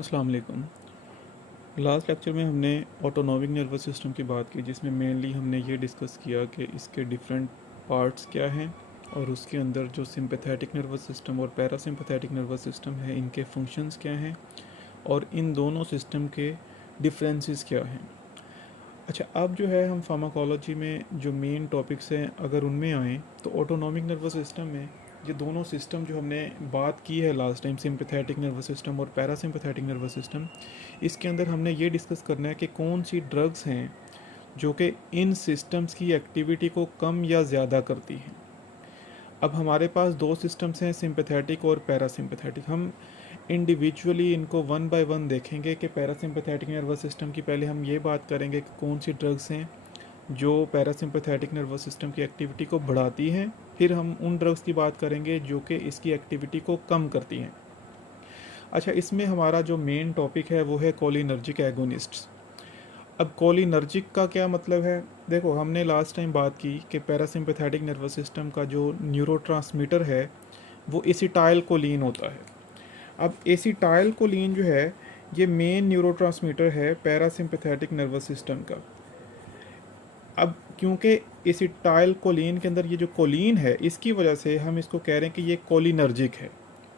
अस्सलाम वालेकुम। Last lecture में हमने ऑटोनॉमिक नर्वस सिस्टम की बात की, जिसमें मेनली हमने ये डिस्कस किया कि इसके डिफरेंट पार्ट्स क्या हैं और उसके अंदर जो सिंपैथेटिक नर्वस सिस्टम और पैरासिम्पैथेटिक नर्वस सिस्टम है, इनके फंक्शंस क्या हैं और इन दोनों सिस्टम के डिफरेंसेस क्या हैं। अच्छा, अब जो है हम फार्माकोलॉजी में जो मेन टॉपिक्स हैं अगर उनमें आएँ तो ऑटोनॉमिक नर्वस सिस्टम में ये दोनों सिस्टम जो हमने बात की है last time, sympathetic nervous system और पैरासिम्पैथेटिक नर्वस सिस्टम, इसके अंदर हमने ये डिस्कस करना है कि कौन सी ड्रग्स हैं जो कि इन सिस्टम्स की एक्टिविटी को कम या ज़्यादा करती हैं। अब हमारे पास दो सिस्टम्स हैं, सिंपैथेटिक और पैरासिम्पैथेटिक। हम इंडिविजुअली इनको वन बाय वन देखेंगे कि पैरासिम्पैथेटिक नर्वस सिस्टम की पहले हम ये बात करेंगे कि कौन सी ड्रग्स हैं जो पैरासिम्पैथेटिक नर्वस सिस्टम की एक्टिविटी को बढ़ाती हैं, फिर हम उन ड्रग्स की बात करेंगे जो कि इसकी एक्टिविटी को कम करती हैं। अच्छा, इसमें हमारा जो मेन टॉपिक है वो है कोलिनर्जिक एगोनिस्ट्स। अब कोलिनर्जिक का क्या मतलब है? देखो, हमने लास्ट टाइम बात की कि पैरासिम्पैथेटिक नर्वस सिस्टम का जो न्यूरोट्रांसमीटर है वो एसिटाइल कोलिन होता है। अब एसिटाइल कोलिन जो है ये मेन न्यूरोट्रांसमीटर है पैरासिम्पैथेटिक नर्वस सिस्टम का। अब क्योंकि एसिटाइल कोलिन के अंदर ये जो कोलिन है, इसकी वजह से हम इसको कह रहे हैं कि ये कोलिनर्जिक है,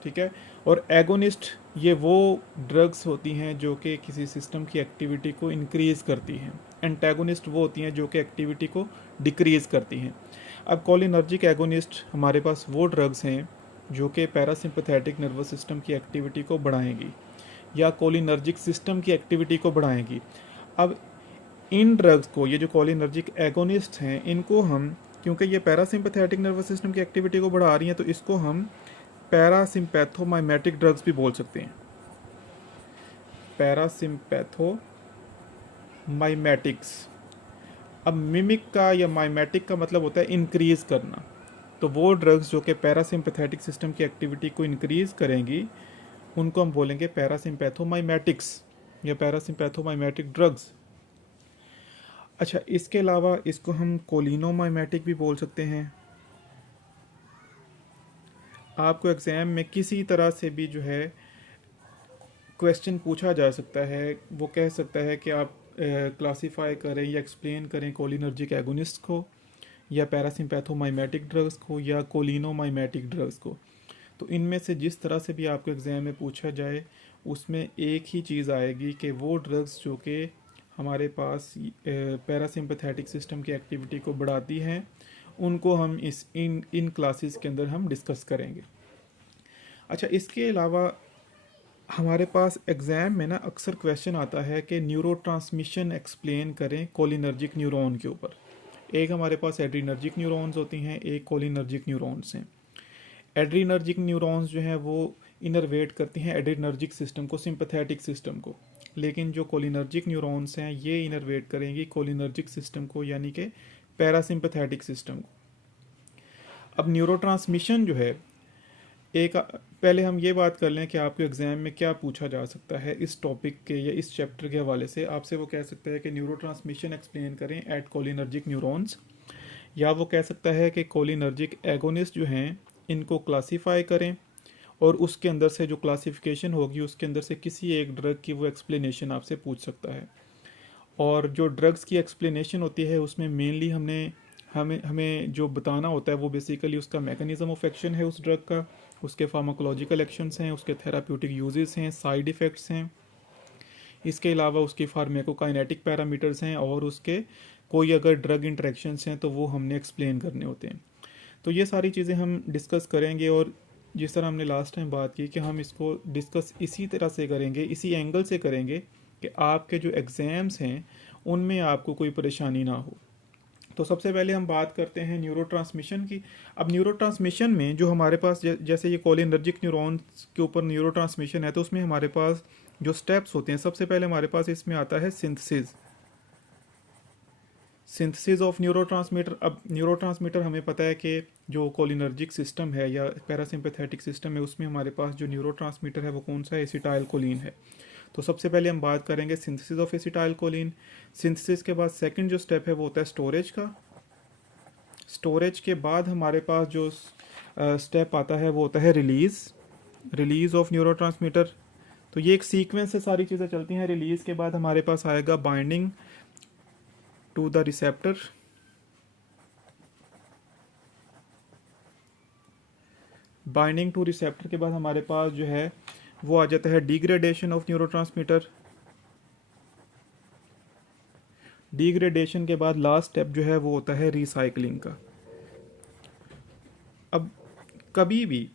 ठीक है। और एगोनिस्ट ये वो ड्रग्स होती हैं जो कि किसी सिस्टम की एक्टिविटी को इंक्रीज़ करती हैं। एंटेगोनिस्ट वो होती हैं जो कि एक्टिविटी को डिक्रीज़ करती हैं। अब कोलिनर्जिक एगोनिस्ट हमारे पास वो ड्रग्स हैं जो कि पैरासिम्पैथेटिक नर्वस सिस्टम की एक्टिविटी को बढ़ाएंगी या कोलिनर्जिक सिस्टम की एक्टिविटी को बढ़ाएंगी। अब इन ड्रग्स को, ये जो कोलिनर्जिक एगोनिस्ट हैं, इनको हम, क्योंकि ये पैरासिम्पैथेटिक नर्वस सिस्टम की एक्टिविटी को बढ़ा रही हैं, तो इसको हम पैरासिम्पैथोमाइमेटिक ड्रग्स भी बोल सकते हैं। पैरासिम्पैथोमाइमेटिक्स। अब मिमिक का या माइमेटिक का मतलब होता है इंक्रीज़ करना। तो वो ड्रग्स जो कि पैरासिम्पैथेटिक सिस्टम की एक्टिविटी को इंक्रीज़ करेंगी उनको हम बोलेंगे पैरासिम्पैथोमाइमेटिक्स या पैरासिम्पैथोमाइमेटिक ड्रग्स। अच्छा, इसके अलावा इसको हम कोलिनोमाइमेटिक भी बोल सकते हैं। आपको एग्ज़ाम में किसी तरह से भी जो है क्वेश्चन पूछा जा सकता है, वो कह सकता है कि आप क्लासीफाई करें या एक्सप्लेन करें कोलिनर्जिक एगोनिस्ट को या पैरासिम्पैथोमाइमेटिक ड्रग्स को या कोलिनोमाइमेटिक ड्रग्स को। तो इनमें से जिस तरह से भी आपको एग्ज़ाम में पूछा जाए उसमें एक ही चीज़ आएगी कि वो ड्रग्स जो कि हमारे पास पैरासिम्पैथेटिक सिस्टम की एक्टिविटी को बढ़ाती हैं उनको हम इन क्लासेस के अंदर हम डिस्कस करेंगे। अच्छा, इसके अलावा हमारे पास एग्ज़ाम में ना अक्सर क्वेश्चन आता है कि न्यूरोट्रांसमिशन एक्सप्लेन करें कोलिनर्जिक न्यूरॉन के ऊपर। एक हमारे पास एड्रीनर्जिक न्यूरॉन्स होती हैं, एक कोलिनर्जिक न्यूरॉन्स हैं। एड्रीनर्जिक न्यूरॉन्स जो हैं वो इनर्वेट करती हैं एड्रीनर्जिक सिस्टम को, सिंपैथेटिक सिस्टम को, लेकिन जो कोलिनर्जिक न्यूरॉन्स हैं ये इनर्वेट करेंगी कोलिनर्जिक सिस्टम को, यानी कि पैरासिम्पैथेटिक सिस्टम को। अब न्यूरोट्रांसमिशन जो है, एक पहले हम ये बात कर लें कि आपके एग्ज़ाम में क्या पूछा जा सकता है इस टॉपिक के या इस चैप्टर के हवाले से। आपसे वो कह सकता है कि न्यूरोट्रांसमिशन एक्सप्लेन करें एट कोलिनर्जिक न्यूरॉन्स, या वो कह सकता है कि कोलिनर्जिक एगोनिस्ट जो हैं इनको क्लासीफाई करें और उसके अंदर से जो क्लासिफिकेशन होगी उसके अंदर से किसी एक ड्रग की वो एक्सप्लेनेशन आपसे पूछ सकता है। और जो ड्रग्स की एक्सप्लेनेशन होती है उसमें मेनली हमें हमें जो बताना होता है वो बेसिकली उसका मैकेनिज़्म ऑफ एक्शन है उस ड्रग का, उसके फार्माकोलॉजिकल एक्शंस हैं, उसके थेराप्यूटिक यूजेस हैं, साइड इफ़ेक्ट्स हैं, इसके अलावा उसकी फार्मेकोकाइनेटिक पैरामीटर्स हैं और उसके कोई अगर ड्रग इंटरेक्शंस हैं तो वो हमने एक्सप्लेन करने होते हैं। तो ये सारी चीज़ें हम डिस्कस करेंगे और जिस तरह हमने लास्ट टाइम बात की कि हम इसको डिस्कस इसी तरह से करेंगे, इसी एंगल से करेंगे कि आपके जो एग्ज़ाम्स हैं उनमें आपको कोई परेशानी ना हो। तो सबसे पहले हम बात करते हैं न्यूरोट्रांसमिशन की। अब न्यूरोट्रांसमिशन में जो हमारे पास जैसे ये कोलिनर्जिक न्यूरॉन्स के ऊपर न्यूरोट्रांसमिशन है तो उसमें हमारे पास जो स्टेप्स होते हैं, सबसे पहले हमारे पास इसमें आता है सिंथेसिस ऑफ न्यूरोट्रांसमीटर। अब न्यूरोट्रांसमीटर हमें पता है कि जो कोलिनर्जिक सिस्टम है या पैरासिम्पैथेटिक सिस्टम है उसमें हमारे पास जो न्यूरोट्रांसमीटर है वो कौन सा है? एसिटाइल कोलिन है। तो सबसे पहले हम बात करेंगे synthesis of acetyl choline. Synthesis के बाद सेकंड जो स्टेप है वो होता है स्टोरेज का। स्टोरेज के बाद हमारे पास जो स्टेप आता है वो होता है रिलीज़ ऑफ न्यूरोट्रांसमीटर। तो ये एक सीक्वेंस से सारी चीज़ें चलती हैं। रिलीज़ के बाद हमारे पास आएगा binding to the receptor, binding to receptor के बाद हमारे पास जो है वो आ जाता है डिग्रेडेशन ऑफ न्यूरोट्रांसमीटर। डिग्रेडेशन के बाद लास्ट स्टेप जो है वो होता है रिसाइकलिंग का। अब कभी भी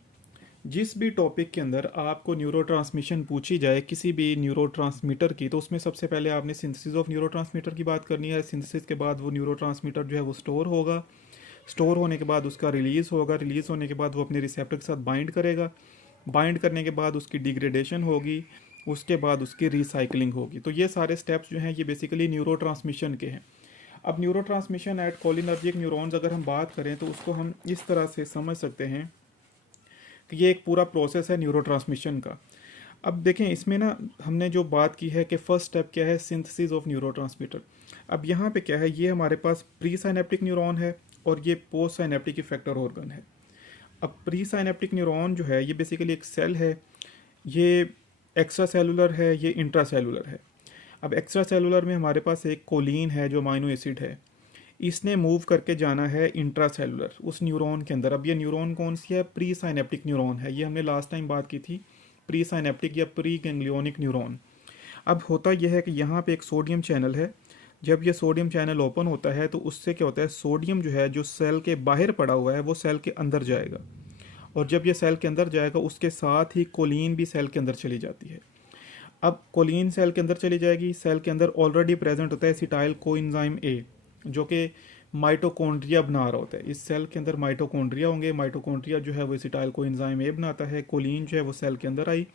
जिस भी टॉपिक के अंदर आपको न्यूरोट्रांसमिशन पूछी जाए किसी भी न्यूरोट्रांसमीटर की, तो उसमें सबसे पहले आपने सिंथेसिस ऑफ न्यूरोट्रांसमीटर की बात करनी है। सिंथेसिस के बाद वो न्यूरोट्रांसमीटर जो है वो स्टोर होगा, स्टोर होने के बाद उसका रिलीज़ होगा, रिलीज़ होने के बाद वो अपने रिसेप्टर के साथ बाइंड करेगा, बाइंड करने के बाद उसकी डिग्रेडेशन होगी, उसके बाद उसकी रिसाइकलिंग होगी। तो ये सारे स्टेप्स जो हैं ये बेसिकली न्यूरोट्रांसमिशन के हैं। अब न्यूरोट्रांसमिशन एट कोलिनर्जिक न्यूरॉन्स अगर हम बात करें तो उसको हम इस तरह से समझ सकते हैं कि ये एक पूरा प्रोसेस है न्यूरोट्रांसमिशन का। अब देखें इसमें ना हमने जो बात की है कि फर्स्ट स्टेप क्या है, सिंथेसिस ऑफ न्यूरोट्रांसमीटर। अब यहाँ पे क्या है, ये हमारे पास प्री साइनेप्टिक न्यूरॉन है और ये पोस्ट साइनेप्टिक इफेक्टर ऑर्गन है। अब प्री साइनेप्टिक न्यूरॉन जो है ये बेसिकली एक सेल है, ये एक्स्ट्रा सेलुलर है, ये इंट्रा सेलुलर है। अब एक्स्ट्रा सेलुलर में हमारे पास एक कोलिन है जो अमाइनो एसिड है, इसने मूव करके जाना है इंट्रा सेलुलर उस न्यूरॉन के अंदर। अब ये न्यूरॉन कौन सी है, प्री साइनेप्टिक न्यूरॉन है। ये हमने लास्ट टाइम बात की थी, प्री साइनेप्टिक या प्री गैंग्लियोनिक न्यूरॉन। अब होता यह है कि यहाँ पे एक सोडियम चैनल है, जब ये सोडियम चैनल ओपन होता है तो उससे क्या होता है, सोडियम जो है जो सेल के बाहर पड़ा हुआ है वो सेल के अंदर जाएगा, और जब ये सेल के अंदर जाएगा उसके साथ ही कोलिन भी सेल के अंदर चली जाती है। अब कोलिन सेल के अंदर चली जाएगी, सेल के अंदर ऑलरेडी प्रेजेंट होता है एसिटाइल कोएंजाइम ए जो कि माइटोकॉन्ड्रिया बना रहा होता है। इस सेल के अंदर माइटोकॉन्ड्रिया होंगे, माइटोकॉन्ड्रिया जो है वो एसिटाइल कोएंजाइम ए बनाता है, कोलिन जो है वो सेल के अंदर आई,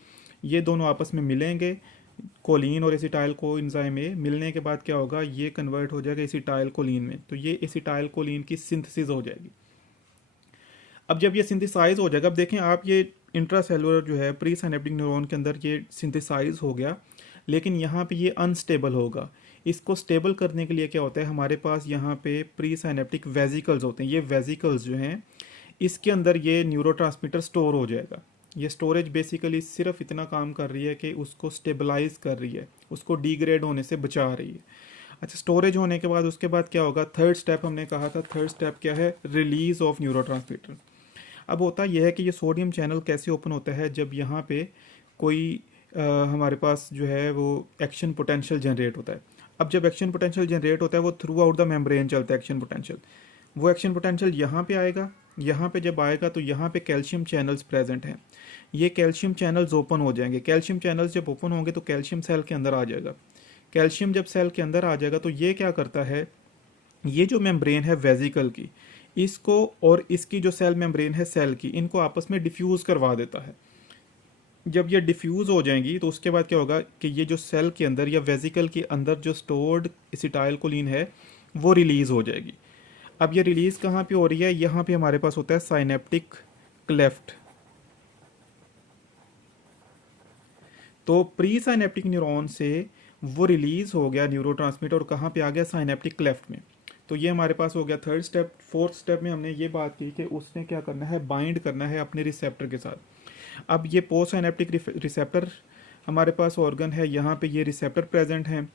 ये दोनों आपस में मिलेंगे, कोलिन और एसिटाइल कोएंजाइम ए मिलने के बाद क्या होगा, ये कन्वर्ट हो जाएगा एसिटाइल कोलिन में, तो ये एसिटाइल कोलिन की सिंथेसिस हो जाएगी। अब जब ये सिंथेसाइज हो जाएगा, अब देखें आप ये इंट्रासेलुलर जो है प्री साइनेप्टिक न्यूरॉन के अंदर ये सिंथेसाइज हो गया, लेकिन यहाँ पे ये अनस्टेबल होगा। इसको स्टेबल करने के लिए क्या होता है, हमारे पास यहाँ पे प्री साइनेप्टिक वेजिकल्स होते हैं। ये वेजिकल्स जो हैं इसके अंदर ये न्यूरोट्रांसमीटर स्टोर हो जाएगा। ये स्टोरेज बेसिकली सिर्फ इतना काम कर रही है कि उसको स्टेबलाइज कर रही है, उसको डिग्रेड होने से बचा रही है। अच्छा, स्टोरेज होने के बाद उसके बाद क्या होगा, थर्ड स्टेप हमने कहा था, थर्ड स्टेप क्या है, रिलीज ऑफ न्यूरोट्रांसमीटर। अब होता यह है कि ये सोडियम चैनल कैसे ओपन होता है, जब यहाँ पे कोई हमारे पास जो है वो एक्शन पोटेंशियल जनरेट होता है। अब जब एक्शन पोटेंशियल जनरेट होता है वो थ्रू आउट द मेम्ब्रेन चलता है एक्शन पोटेंशियल। वो एक्शन पोटेंशियल यहाँ पे आएगा, यहाँ पे जब आएगा तो यहाँ पे कैल्शियम चैनल्स प्रेजेंट हैं, ये कैल्शियम चैनल्स ओपन हो जाएंगे। कैल्शियम चैनल्स जब ओपन होंगे तो कैल्शियम सेल के अंदर आ जाएगा। कैल्शियम जब सेल के अंदर आ जाएगा तो ये क्या करता है, ये जो मेम्ब्रेन है वेजिकल की, इसको और इसकी जो सेल मेम्ब्रेन है सेल की, इनको आपस में डिफ्यूज़ करवा देता है। जब ये डिफ्यूज़ हो जाएंगी तो उसके बाद क्या होगा कि ये जो सेल के अंदर या वेजिकल के अंदर जो स्टोर्ड एसिटाइल कोलिन है वो रिलीज़ हो जाएगी। अब ये रिलीज़ कहाँ पे हो रही है, यहाँ पे हमारे पास होता है साइनेप्टिक क्लेफ्ट। तो प्री साइनेप्टिक न्यूरॉन से वो रिलीज़ हो गया न्यूरोट्रांसमीटर और कहाँ पे आ गया, साइनेप्टिक क्लेफ्ट में। तो ये हमारे पास हो गया थर्ड स्टेप। फोर्थ स्टेप में हमने ये बात की कि उसने क्या करना है, बाइंड करना है अपने रिसेप्टर के साथ। अब ये पोस्ट साइनेप्टिक रिसेप्टर हमारे पास ऑर्गन है, यहाँ पे ये रिसेप्टर प्रेजेंट हैं।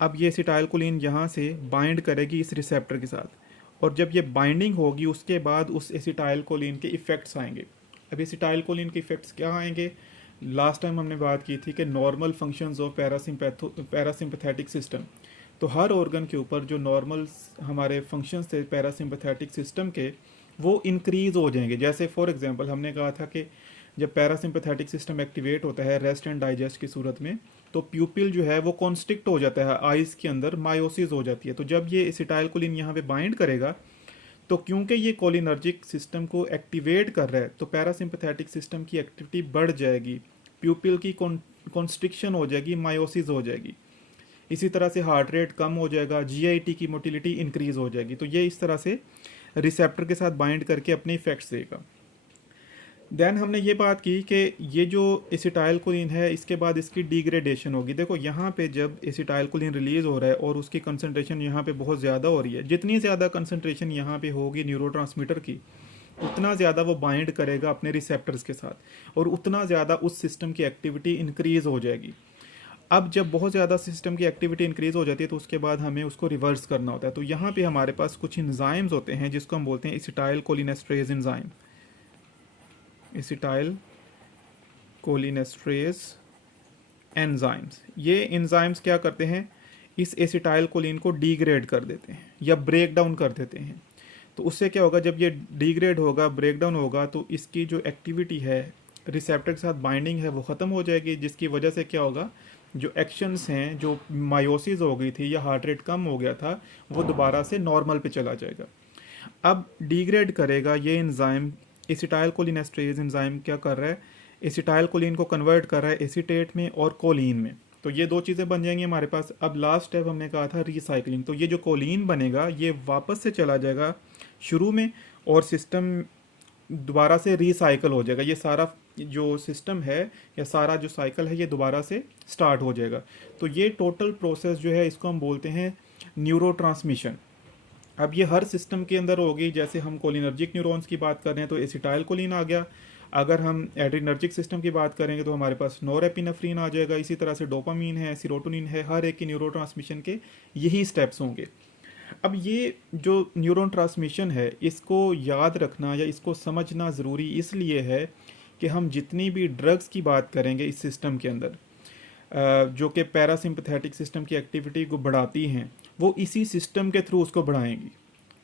अब ये एसिटाइलकोलिन यहाँ से बाइंड करेगी इस रिसेप्टर के साथ, और जब ये बाइंडिंग होगी उसके बाद उस एसिटाइलकोलिन के इफ़ेक्ट्स आएंगे। अब एसिटाइलकोलिन के इफ़ेक्ट्स क्या आएंगे, लास्ट टाइम हमने बात की थी कि normal functions of parasympathetic system. तो हर ऑर्गन के ऊपर जो नॉर्मल हमारे फंक्शंस थे पैरासिम्पैथेटिक सिस्टम के, वो इंक्रीज़ हो जाएंगे। जैसे फॉर एग्जांपल हमने कहा था कि जब पैरासिम्पैथेटिक सिस्टम एक्टिवेट होता है रेस्ट एंड डाइजेस्ट की सूरत में, तो प्यूपिल जो है वो कॉन्स्ट्रिक्ट हो जाता है, आइज़ के अंदर मायोसिस हो जाती है। तो जब ये एसिटाइलकोलिन यहाँ पे बाइंड करेगा तो क्योंकि ये कोलिनर्जिक सिस्टम को एक्टिवेट कर रहा है तो पैरासिम्पैथेटिक सिस्टम की एक्टिविटी बढ़ जाएगी, प्यूपिल की कॉन्स्ट्रिक्शन हो जाएगी, मायोसिस हो जाएगी। इसी तरह से हार्ट रेट कम हो जाएगा, जीआईटी की मोटिलिटी इंक्रीज हो जाएगी। तो ये इस तरह से रिसेप्टर के साथ बाइंड करके अपने इफेक्ट्स देगा। देन हमने ये बात की कि ये जो एसिटाइलकोलिन है इसके बाद इसकी डिग्रेडेशन होगी। देखो यहाँ पे जब एसिटाइलकोलिन रिलीज़ हो रहा है और उसकी कंसंट्रेशन यहाँ पे बहुत ज़्यादा हो रही है, जितनी ज़्यादा कंसंट्रेशन यहाँ पे होगी न्यूरोट्रांसमीटर की, उतना ज़्यादा वो बाइंड करेगा अपने रिसेप्टर्स के साथ और उतना ज़्यादा उस सिस्टम की एक्टिविटी इंक्रीज़ हो जाएगी। अब जब बहुत ज़्यादा सिस्टम की एक्टिविटी इंक्रीज़ हो जाती है तो उसके बाद हमें उसको रिवर्स करना होता है। तो यहाँ पे हमारे पास कुछ इंजाइम्स होते हैं जिसको हम बोलते हैं acetyl cholinesterase enzyme. Acetyl cholinesterase enzymes, ये एंजाइम्स क्या करते हैं, इस एसिटाइल कोलिन को डीग्रेड कर देते हैं या ब्रेक डाउन कर देते हैं। तो उससे क्या होगा, जब ये डीग्रेड होगा, ब्रेक डाउन होगा, तो इसकी जो एक्टिविटी है, रिसेप्टर के साथ बाइंडिंग है, वो ख़त्म हो जाएगी, जिसकी वजह से क्या होगा, जो एक्शंस हैं, जो मायोसिस हो गई थी या हार्ट रेट कम हो गया था, वो दोबारा से नॉर्मल पे चला जाएगा। अब डीग्रेड करेगा ये एंजाइम, एसिटाइल कोलिनेस्ट्रेज एंजाइम क्या कर रहा है, एसिटाइल कोलिन को कन्वर्ट कर रहा है एसीटेट में और कोलिन में। तो ये दो चीज़ें बन जाएंगी हमारे पास। अब लास्ट स्टेप हमने कहा था रिसाइकलिंग। तो ये जो कोलिन बनेगा ये वापस से चला जाएगा शुरू में और सिस्टम दोबारा से रिसाइकल हो जाएगा। ये सारा जो सिस्टम है या सारा जो साइकिल है ये दोबारा से स्टार्ट हो जाएगा। तो ये टोटल प्रोसेस जो है इसको हम बोलते हैं न्यूरोट्रांसमिशन। अब ये हर सिस्टम के अंदर होगी। जैसे हम कोलिनर्जिक न्यूरॉन्स की बात कर रहे हैं तो एसिटाइल कोलिन आ गया। अगर हम एड्रिनर्जिक सिस्टम की बात करेंगे तो हमारे पास नोरेपिनेफ्रिन आ जाएगा। इसी तरह से डोपामीन है, सीरोटोनिन है, हर एक की न्यूरोट्रांसमिशन के यही स्टेप्स होंगे। अब ये जो न्यूरॉन ट्रांसमिशन है इसको याद रखना या इसको समझना ज़रूरी इसलिए है कि हम जितनी भी ड्रग्स की बात करेंगे इस सिस्टम के अंदर जो कि पैरासिम्पथेटिक सिस्टम की एक्टिविटी को बढ़ाती हैं, वो इसी सिस्टम के थ्रू उसको बढ़ाएंगी।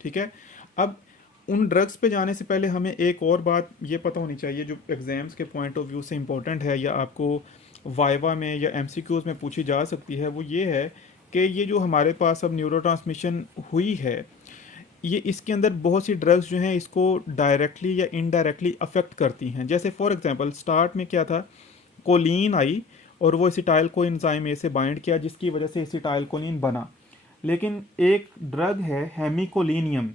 ठीक है। अब उन ड्रग्स पे जाने से पहले हमें एक और बात ये पता होनी चाहिए जो एग्ज़ाम्स के पॉइंट ऑफ व्यू से इम्पोर्टेंट है या आपको वाइवा में या एमसीक्यूज़ में पूछी जा सकती है। वो ये है कि ये जो हमारे पास अब न्यूरोट्रांसमिशन हुई है, ये इसके अंदर बहुत सी ड्रग्स जो हैं इसको डायरेक्टली या इनडायरेक्टली अफेक्ट करती हैं। जैसे फॉर एग्जांपल स्टार्ट में क्या था, कोलिन आई और वो एसिटाइल कोएंजाइम ए से बाइंड किया जिसकी वजह से एसिटाइल कोलिन बना। लेकिन एक ड्रग है हेमिकोलिनियम,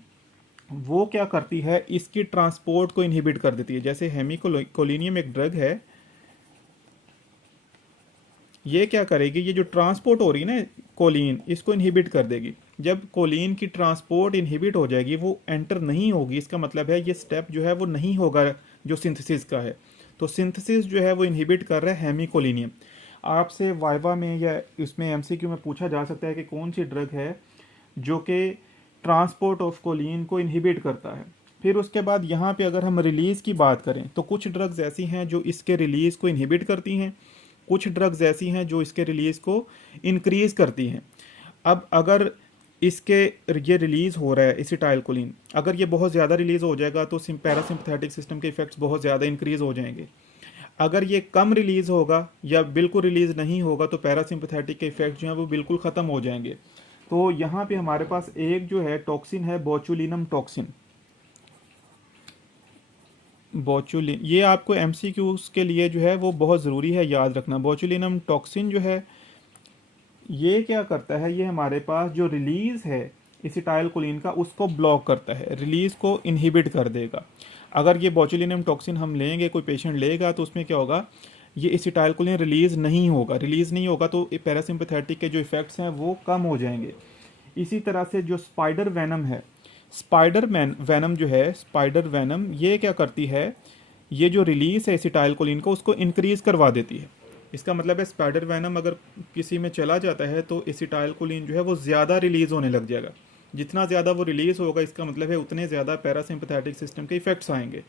वो क्या करती है, इसकी ट्रांसपोर्ट को इनहिबिट कर देती है। जैसे हेमिकोलिनियम एक ड्रग है, ये क्या करेगी, ये जो ट्रांसपोर्ट हो रही है ना कोलिन, इसको इनहिबिट कर देगी। जब कोलिन की ट्रांसपोर्ट इनहिबिट हो जाएगी, वो एंटर नहीं होगी, इसका मतलब है ये स्टेप जो है वो नहीं होगा जो सिंथेसिस का है। तो सिंथेसिस जो है वो इनहिबिट कर रहा है हेमिकोलिनियम। आपसे वाइवा में या इसमें एमसीक्यू में पूछा जा सकता है कि कौन सी ड्रग है जो कि ट्रांसपोर्ट ऑफ कोलिन को इनहिबिट करता है। फिर उसके बाद यहाँ पे अगर हम रिलीज़ की बात करें तो कुछ ड्रग्स ऐसी हैं जो इसके रिलीज़ को इनहिबिट करती हैं, कुछ ड्रग्स ऐसी हैं जो इसके रिलीज़ को इंक्रीज़ करती हैं। अब अगर इसके ये रिलीज़ हो रहा है एसिटाइलकोलिन, अगर ये बहुत ज़्यादा रिलीज़ हो जाएगा तो पैरासिम्पथेटिक सिस्टम के इफेक्ट्स बहुत ज़्यादा इंक्रीज़ हो जाएंगे। अगर ये कम रिलीज़ होगा या बिल्कुल रिलीज़ नहीं होगा तो पैरासिम्पथेटिक के इफेक्ट जो हैं वो बिल्कुल ख़त्म हो जाएंगे। तो यहाँ पे हमारे पास एक जो है टॉक्सिन है बोचुलिनम टॉक्सिन। बोचुलिन, ये आपको एमसीक्यूज के लिए जो है वो बहुत ज़रूरी है याद रखना। बोचुलिनम टॉक्सिन जो है ये क्या करता है, ये हमारे पास जो रिलीज़ है एसिटाइलकोलिन का उसको ब्लॉक करता है, रिलीज़ को इनहिबिट कर देगा। अगर ये बोचुलिनम टॉक्सिन हम लेंगे, कोई पेशेंट लेगा, तो उसमें क्या होगा, ये एसिटाइलकोलिन रिलीज़ नहीं होगा तो पैरासिम्पथेटिक के जो इफ़ेक्ट्स हैं वो कम हो जाएंगे। इसी तरह से जो स्पाइडर वेनम है, वेनम जो है, स्पाइडर वेनम, ये क्या करती है, ये जो रिलीज़ है एसिटाइलकोलिन को उसको इंक्रीज़ करवा देती है। इसका मतलब है स्पाइडर वेनम अगर किसी में चला जाता है तो एसिटाइलकोलिन जो है वो ज़्यादा रिलीज़ होने लग जाएगा। जितना ज़्यादा वो रिलीज़ होगा इसका मतलब है उतने ज़्यादा पैरासिम्पथेटिक सिस्टम के इफ़ेक्ट्स आएंगे।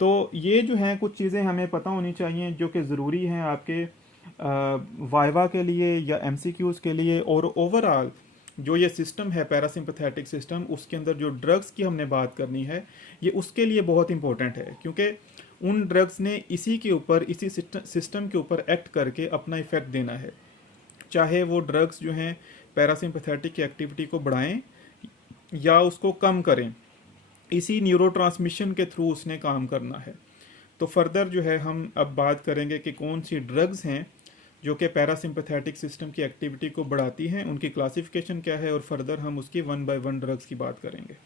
तो ये जो हैं कुछ चीज़ें हमें पता होनी चाहिए जो कि ज़रूरी हैं आपके वाइवा के लिए या एमसीक्यूज़ के लिए। और ओवरऑल जो ये सिस्टम है पैरासिम्पथेटिक सिस्टम, उसके अंदर जो ड्रग्स की हमने बात करनी है ये उसके लिए बहुत इंपॉर्टेंट है, क्योंकि उन ड्रग्स ने इसी के ऊपर, इसी सिस्टम के ऊपर एक्ट करके अपना इफेक्ट देना है। चाहे वो ड्रग्स जो हैं पैरासिम्पथेटिक की एक्टिविटी को बढ़ाएं या उसको कम करें, इसी न्यूरोट्रांसमिशन के थ्रू उसने काम करना है। तो फर्दर जो है हम अब बात करेंगे कि कौन सी ड्रग्स हैं जो कि पैरासिम्पथेटिक सिस्टम की एक्टिविटी को बढ़ाती हैं, उनकी क्लासिफिकेशन क्या है, और फर्दर हम उसकी 1 बाय 1 ड्रग्स की बात करेंगे।